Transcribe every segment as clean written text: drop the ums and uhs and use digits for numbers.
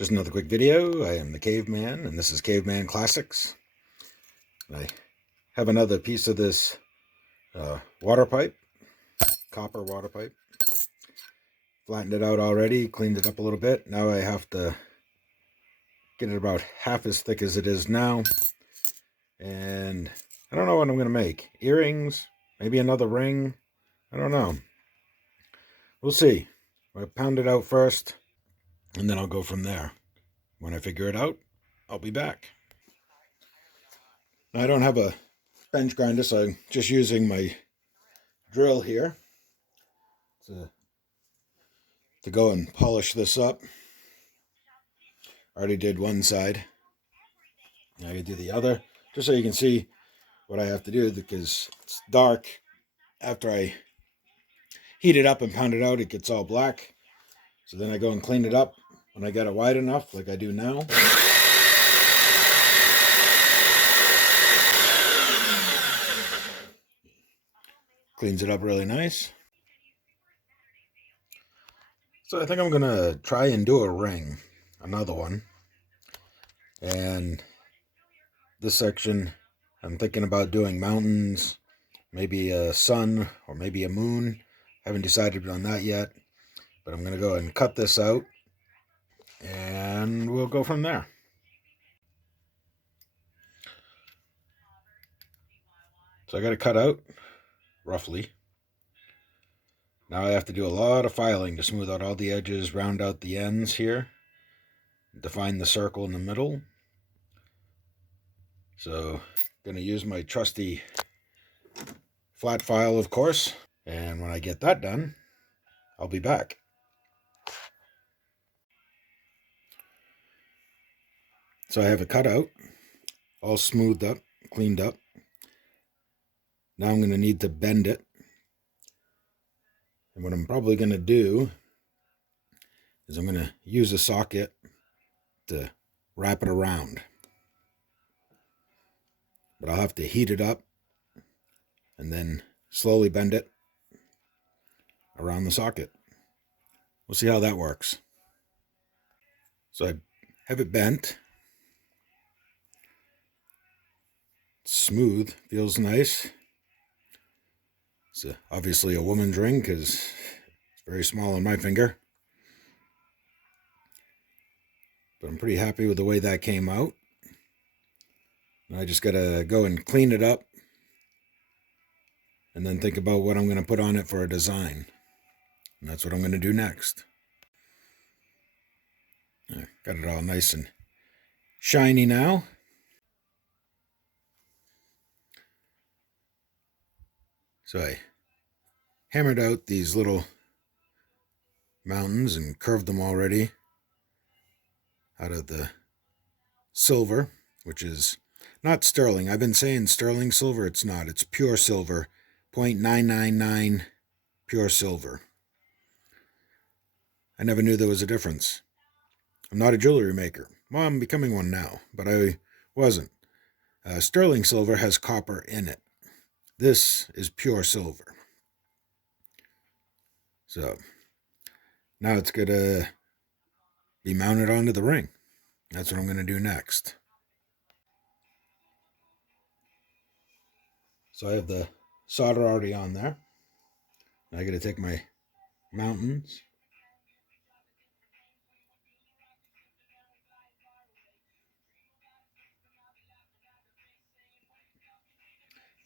Just another quick video. I am the Kave Man, and this is Kave Man Classics. I have another piece of this water pipe, copper water pipe. Flattened it out already, cleaned it up a little bit. Now I have to get it about half as thick as it is now. And I don't know what I'm going to make. Earrings, maybe another ring. I don't know. We'll see. I'll pound it out first, and then I'll go from there. When I figure it out, I'll be back. I don't have a bench grinder, so I'm just using my drill here to go and polish this up. Already did one side. Now I can do the other, just so you can see what I have to do, because it's dark. After I heat it up and pound it out, it gets all black. So then I go and clean it up when I get it wide enough, like I do now. Cleans it up really nice. So I think I'm going to try and do a ring, another one. And this section, I'm thinking about doing mountains, maybe a sun, or maybe a moon. Haven't decided on that yet, but I'm going to go and cut this out, and we'll go from there. So I got it cut out, roughly. Now I have to do a lot of filing to smooth out all the edges, round out the ends here, define the circle in the middle. So I'm going to use my trusty flat file, of course, and when I get that done, I'll be back. So I have it cut out, all smoothed up, cleaned up. Now I'm going to need to bend it. And what I'm probably going to do is I'm going to use a socket to wrap it around. But I'll have to heat it up and then slowly bend it around the socket. We'll see how that works. So I have it bent. Smooth, feels nice. It's obviously a woman's ring because it's very small on my finger. But I'm pretty happy with the way that came out. And I just gotta go and clean it up and then think about what I'm going to put on it for a design. And that's what I'm going to do next. Got it all nice and shiny now. So I hammered out these little mountains and curved them already out of the silver, which is not sterling. I've been saying sterling silver. It's not. It's pure silver. 0.999 pure silver. I never knew there was a difference. I'm not a jewelry maker. Well, I'm becoming one now, but I wasn't. Sterling silver has copper in it. This is pure silver. So now it's going to be mounted onto the ring. That's what I'm going to do next. So I have the solder already on there. I got to take my mountains,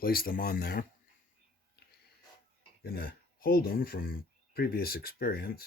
place them on there. I'm going to hold them from previous experience.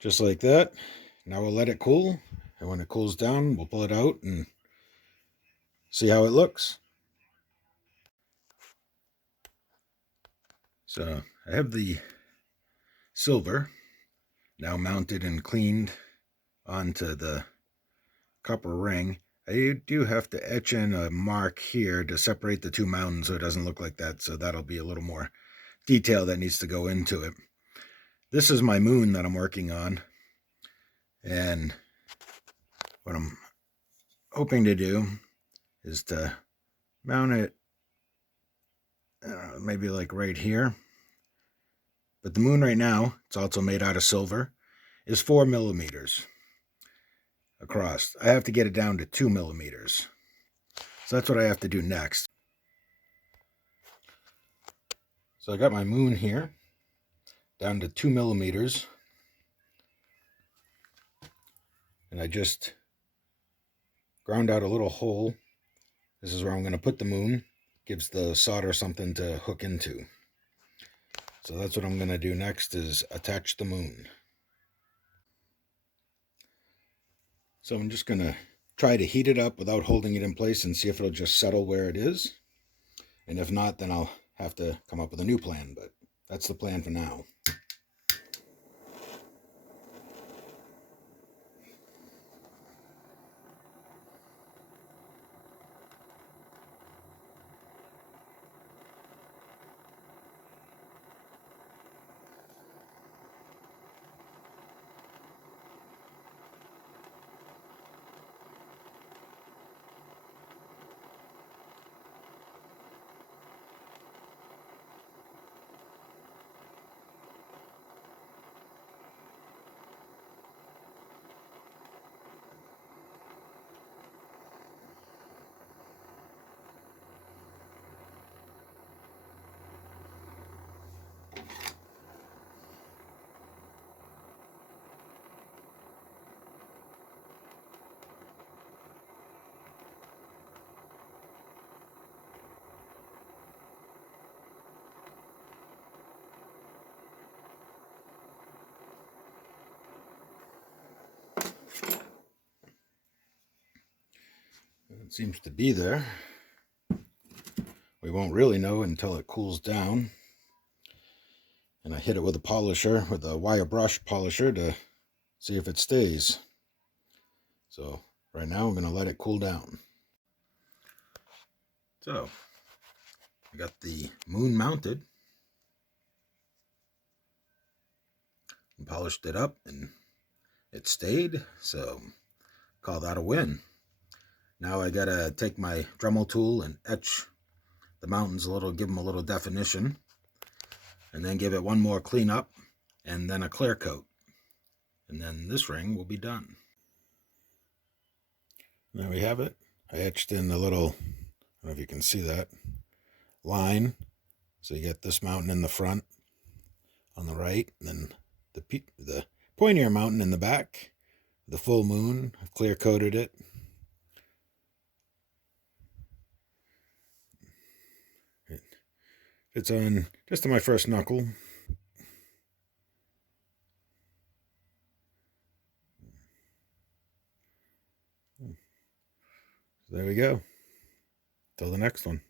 Just like that. Now we'll let it cool, and when it cools down, we'll pull it out and see how it looks. So I have the silver now mounted and cleaned onto the copper ring. I do have to etch in a mark here to separate the two mountains so it doesn't look like that, so that'll be a little more detail that needs to go into it. This is my moon that I'm working on, and what I'm hoping to do is to mount it maybe like right here. But the moon right now, it's also made out of silver, is 4 millimeters across. I have to get it down to 2 millimeters. So that's what I have to do next. So I got my moon here down to 2 millimeters. And I just ground out a little hole. This is where I'm going to put the moon. Gives the solder something to hook into. So that's what I'm going to do next, is attach the moon. So I'm just going to try to heat it up without holding it in place and see if it'll just settle where it is. And if not, then I'll have to come up with a new plan, but that's the plan for now. It seems to be there. We won't really know until it cools down. And I hit it with a polisher, with a wire brush polisher, to see if it stays. So right now I'm going to let it cool down. So I got the moon mounted and polished it up, and it stayed, so call that a win. Now I gotta take my Dremel tool and etch the mountains a little, give them a little definition, and then give it one more clean up, and then a clear coat. And then this ring will be done. There we have it. I etched in the little, I don't know if you can see that, line. So you get this mountain in the front on the right, and then the pointier mountain in the back, the full moon. I've clear coated it. It fits on just on my first knuckle. There we go. Till the next one.